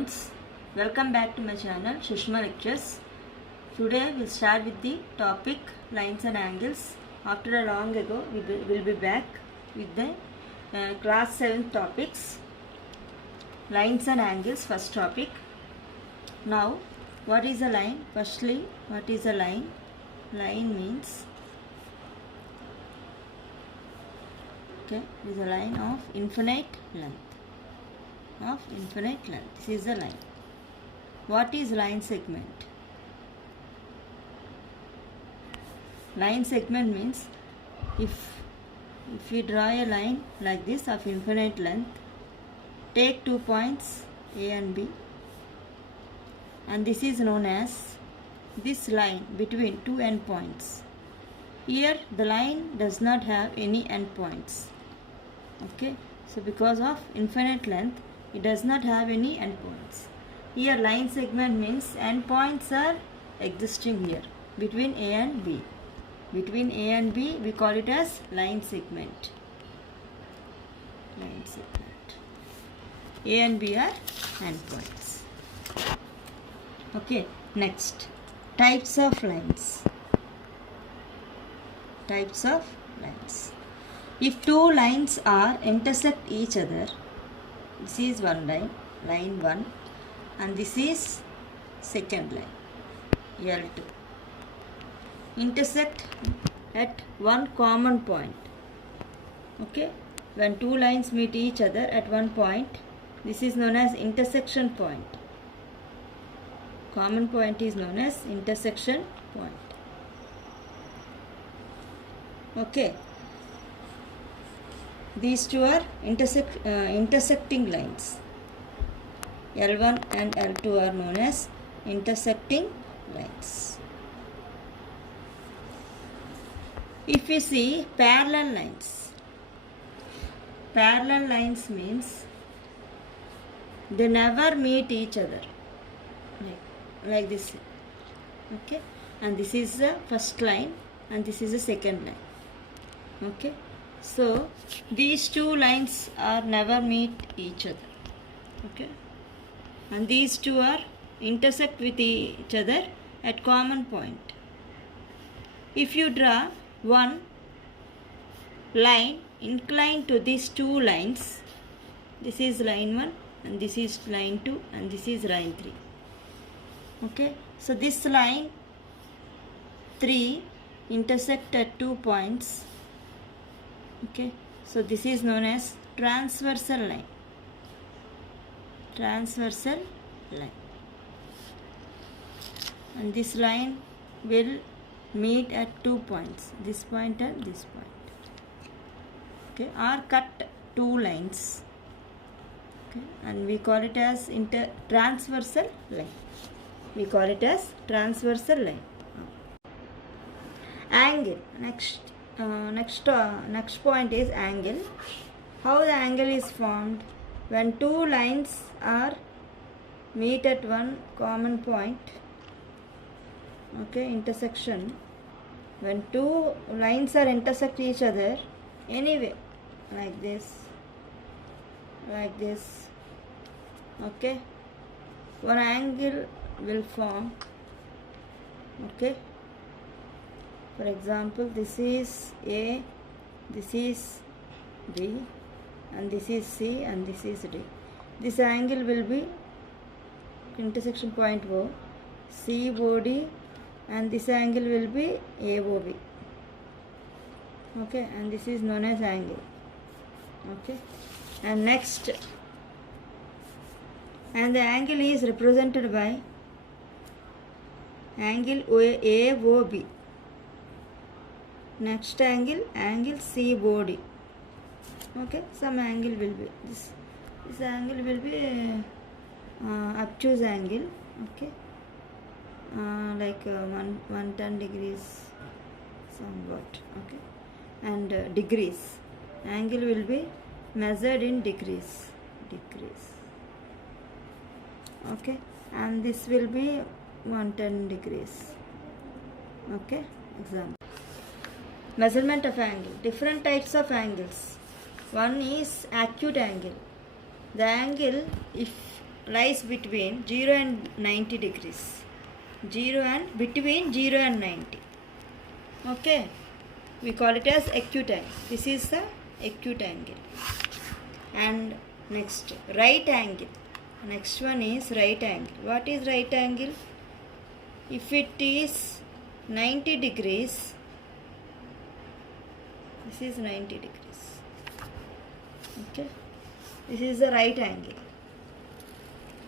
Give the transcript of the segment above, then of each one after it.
Friends, welcome back to my channel Shushma Lectures. Today we'll start with the topic lines and angles. After a long ago, we will be back with the class 7 topics. Lines and angles, first topic. Now, what is a line? Firstly, what is a line? Line means it is a line of infinite length. This is a line. What is line segment? Line segment means if we draw a line like this of infinite length, take 2 points A and B, and this is known as this line between two endpoints. Here the line does not have any endpoints. Okay, so because of infinite length, it does not have any endpoints. Here line segment means endpoints are existing here between A and B. Between A and B, we call it as line segment. Line segment. A and B are endpoints. Okay, next. Types of lines. Types of lines. If two lines are intersect each other, this is one line, line 1, and this is second line, L2. Intersect at one common point. Okay, when two lines meet each other at one point, this is known as intersection point. Common point is known as intersection point. Okay, these two are intersecting lines. L1 and L2 are known as intersecting lines. If we see parallel lines means they never meet each other, like this. Okay, and this is the first line and this is the second line. Okay, so these two lines are never meet each other. Okay, and these two are intersect with each other at common point. If you draw one line inclined to these two lines, this is line 1 and this is line 2 and this is line 3. Okay, so this line 3 intersect at 2 points. Okay, so this is known as transversal line. Transversal line. And this line will meet at 2 points, this point and this point. Okay, or cut two lines. Okay, and we call it as transversal line. We call it as transversal line. Angle. Next point is angle. How the angle is formed? When two lines are meet at one common point. Okay, intersection. When two lines are intersect each other, anyway, like this. Okay, one angle will form. Okay, for example, this is A, this is B, and this is C, and this is D. This angle will be intersection point O, COD, and this angle will be AOB. Okay, and this is known as angle. Okay, and next, and the angle is represented by angle AOB. Next angle COD. Okay, some angle will be this angle will be obtuse angle. Okay, like 110 degrees somewhat. Okay, and degrees, angle will be measured in degrees. Okay, and this will be 110 degrees. Okay, example. Measurement of angle. Different types of angles. One is acute angle. The angle, if lies between 0 and 90 degrees. 0 and between 0 and 90. Okay, we call it as acute angle. This is the acute angle. And next, right angle. Next one is right angle. What is right angle? If it is 90 degrees, this is 90 degrees. Okay, this is the right angle.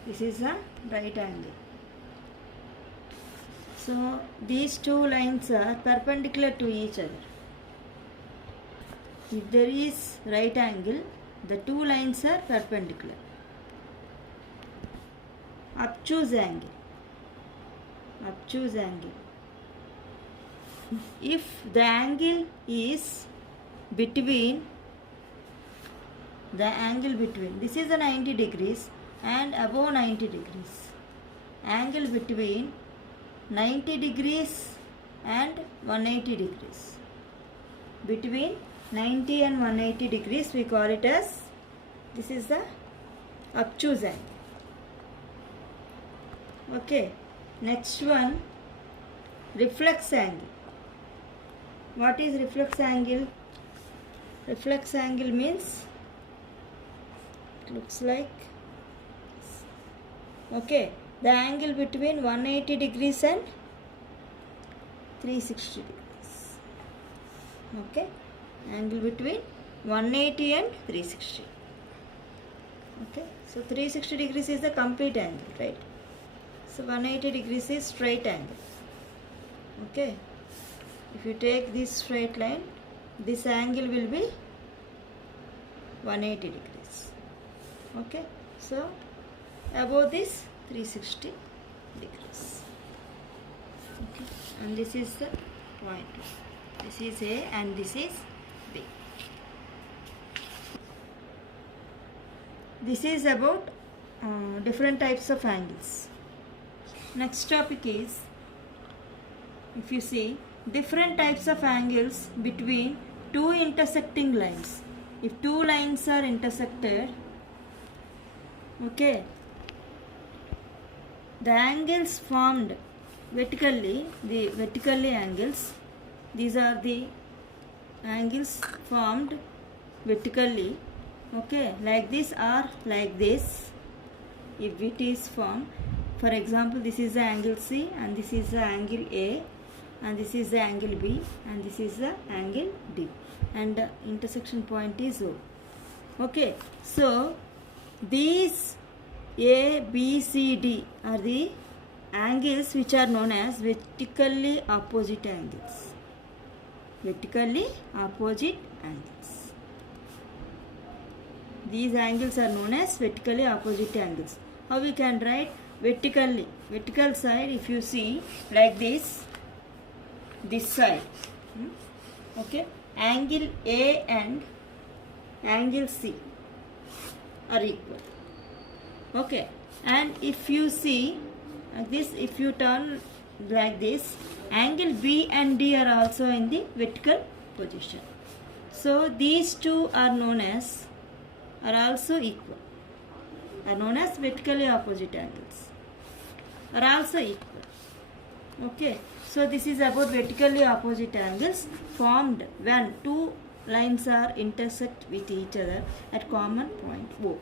This is the right angle. So these two lines are perpendicular to each other. If there is right angle, the two lines are perpendicular. Obtuse angle. Obtuse angle. If the angle is between, this is a 90 degrees and above 90 degrees. Angle between 90 degrees and 180 degrees. Between 90 and 180 degrees, we call it as, this is the obtuse angle. Okay, next one, reflex angle. What is reflex angle? Reflex angle means, it looks like, okay, the angle between 180 degrees and 360 degrees. Okay, angle between 180 and 360. Okay, so 360 degrees is the complete angle, right? So 180 degrees is straight angle. Okay, if you take this straight line, this angle will be 180 degrees. Okay, so above this 360 degrees. Okay, and this is the point. This is A and this is B. This is about different types of angles. Next topic is, if you see, different types of angles between two intersecting lines. If two lines are intersected, okay, the angles formed vertically, the vertically angles, these are the angles formed vertically, okay, like this or like this. If it is formed, for example, this is the angle C and this is the angle A and this is the angle B and this is the angle D, and the intersection point is O. Okay, so these A, B, C, D are the angles which are known as vertically opposite angles. Vertically opposite angles. These angles are known as vertically opposite angles. How we can write? Vertically, vertical side, if you see like this side, okay, angle A and angle C are equal. Okay, and if you see like this, if you turn like this, angle B and D are also in the vertical position. So these two are known as, are also equal, are known as vertically opposite angles, are also equal. Okay, so this is about vertically opposite angles formed when two lines are intersect with each other at common point O.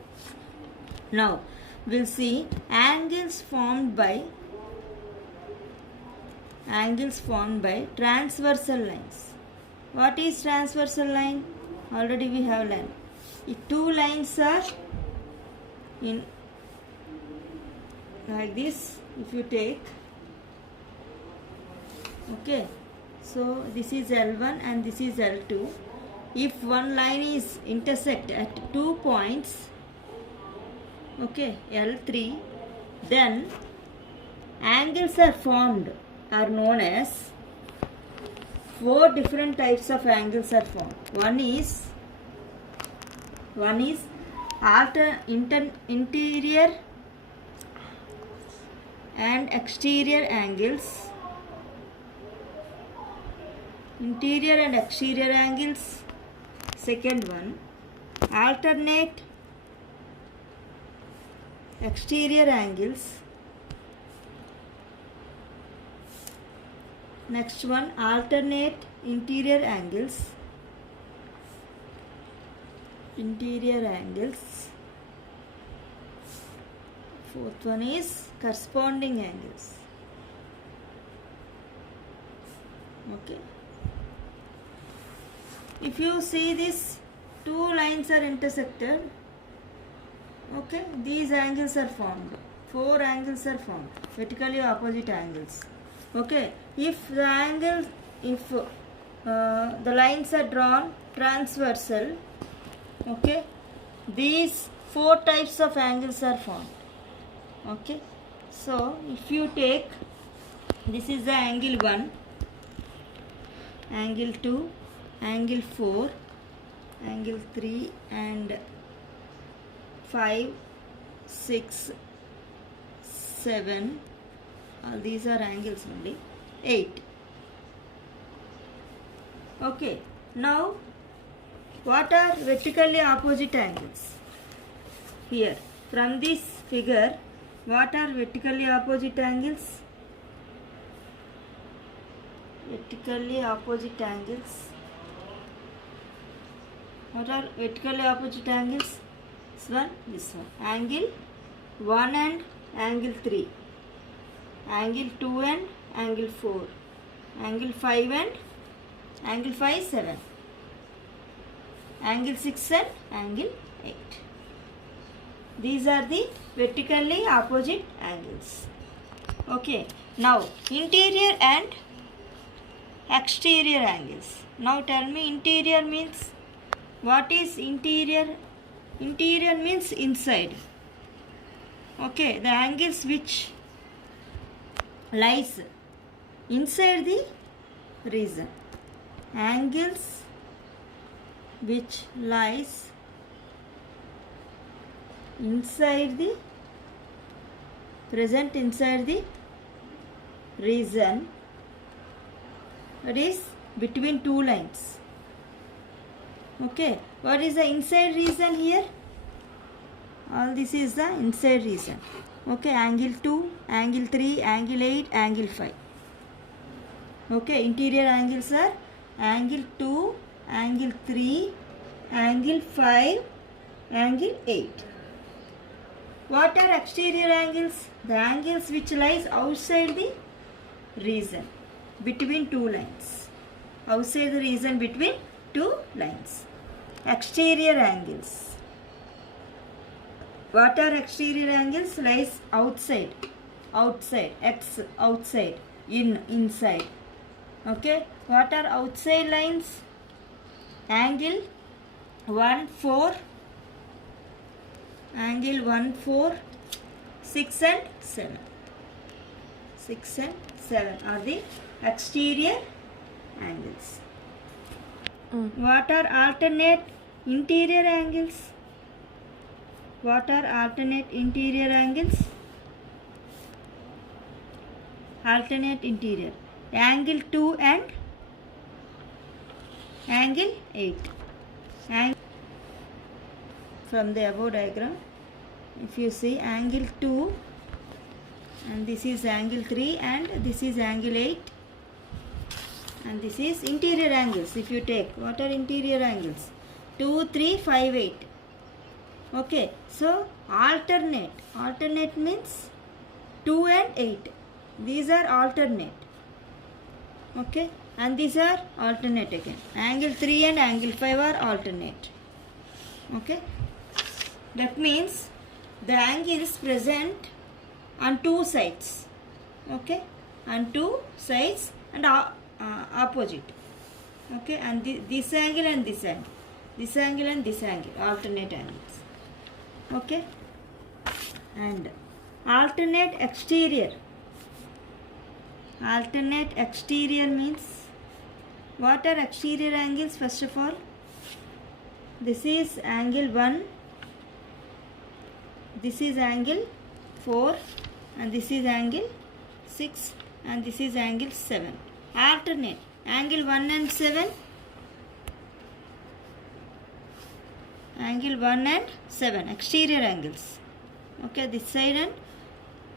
Now we'll see angles formed by transversal lines. What is transversal line? Already we have learned. If two lines are in like this, if you take, okay, so this is L1 and this is L2. If one line is intersect at 2 points, okay, L3, then angles are formed, are known as, 4 different types of angles are formed. One is interior and exterior angles. Interior and exterior angles. Second one, alternate exterior angles. Next one, alternate interior angles. Interior angles. Fourth one is corresponding angles. Okay. If you see this, two lines are intersected. Okay, these angles are formed. Four angles are formed, vertically opposite angles. Okay, if the angle, if the lines are drawn transversal, okay, these four types of angles are formed. Okay, so if you take, this is the angle 1, angle 2, angle 4, angle 3 and 5, 6, 7, these are angles only, 8. Okay, now what are vertically opposite angles? Here, from this figure, what are vertically opposite angles? Vertically opposite angles. What are vertically opposite angles? This one. Angle 1 and angle 3. Angle 2 and angle 4. Angle 5 and angle 5, 7. Angle 6 and angle 8. These are the vertically opposite angles. Okay. Now, interior and exterior angles. Now tell me, interior means, what is interior? Interior means inside. Okay, the angles which lies inside the region. Angles which lies inside the, present inside the region, that is between two lines. Okay, what is the inside region here? All this is the inside region. Okay, angle 2, angle 3, angle 8, angle 5. Okay, interior angles are angle 2, angle 3, angle 5, angle 8. What are exterior angles? The angles which lies outside the region, between two lines. Outside the region between two lines. Exterior angles. What are exterior angles? Lies outside. Outside. X outside. In inside. Okay. What are outside lines? Angle 1, 4. Angle 1, 4. 6 and 7. 6 and 7 are the exterior angles. What are alternate interior angles? What are alternate interior angles? Alternate interior. Angle 2 and angle 8. From the above diagram, if you see angle 2, and this is angle 3 and this is angle 8. And this is interior angles. If you take, what are interior angles? 2, 3, 5, 8. Okay, so alternate. Alternate means 2 and 8. These are alternate. Okay, and these are alternate again. Angle 3 and angle 5 are alternate. Okay, that means the angles present on two sides. Okay, on two sides and opposite. Okay, and this angle and this angle, this angle and this angle, alternate angles. Okay, and alternate exterior. Alternate exterior means, what are exterior angles? First of all, this is angle 1, this is angle 4, and this is angle 6, and this is angle 7. Alternate. Angle 1 and 7. Angle 1 and 7. Exterior angles. Okay, this side, and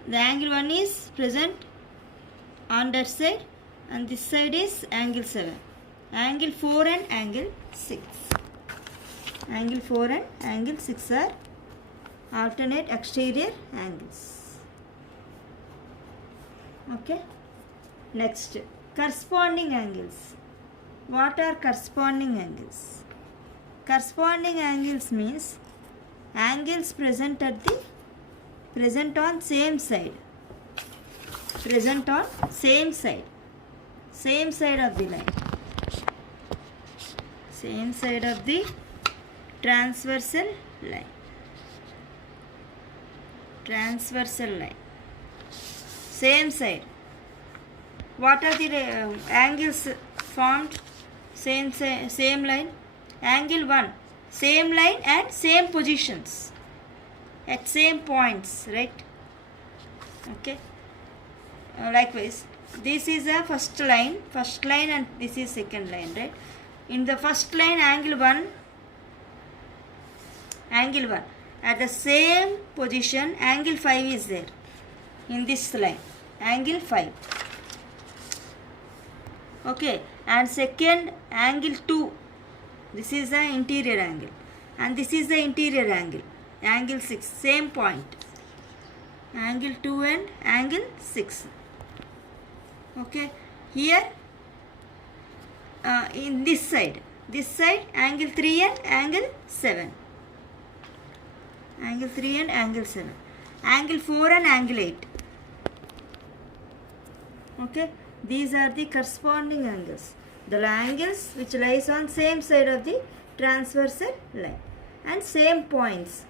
the angle 1 is present on that side, and this side is angle 7. Angle 4 and angle 6. Angle 4 and angle 6 are alternate exterior angles. Okay. Next, corresponding angles. What are corresponding angles? Corresponding angles means angles present on same side. Present on same side. Same side of the line. Same side of the transversal line. Transversal line. Same side. What are the angles formed same line? Angle 1, same line and same positions at same points, right? Okay. Likewise, this is a first line, and this is second line, right? In the first line, angle 1 at the same position, angle 5 is there in this line, angle 5. Okay, and second, angle 2, this is the interior angle, and this is the interior angle, angle 6, same point, angle 2 and angle 6. Okay, here in this side, angle 3 and angle 7, angle 3 and angle 7, angle 4 and angle 8. Okay, these are the corresponding angles, the angles which lies on same side of the transversal line and same points.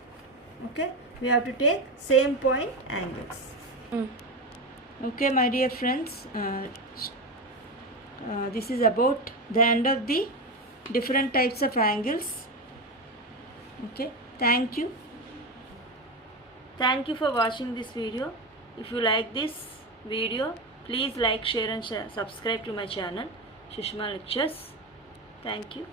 Okay, we have to take same point angles. Okay, my dear friends, this is about the end of the different types of angles. Okay, thank you for watching this video. If you like this video, please like, share and subscribe to my channel, Sushma Lectures. Thank you.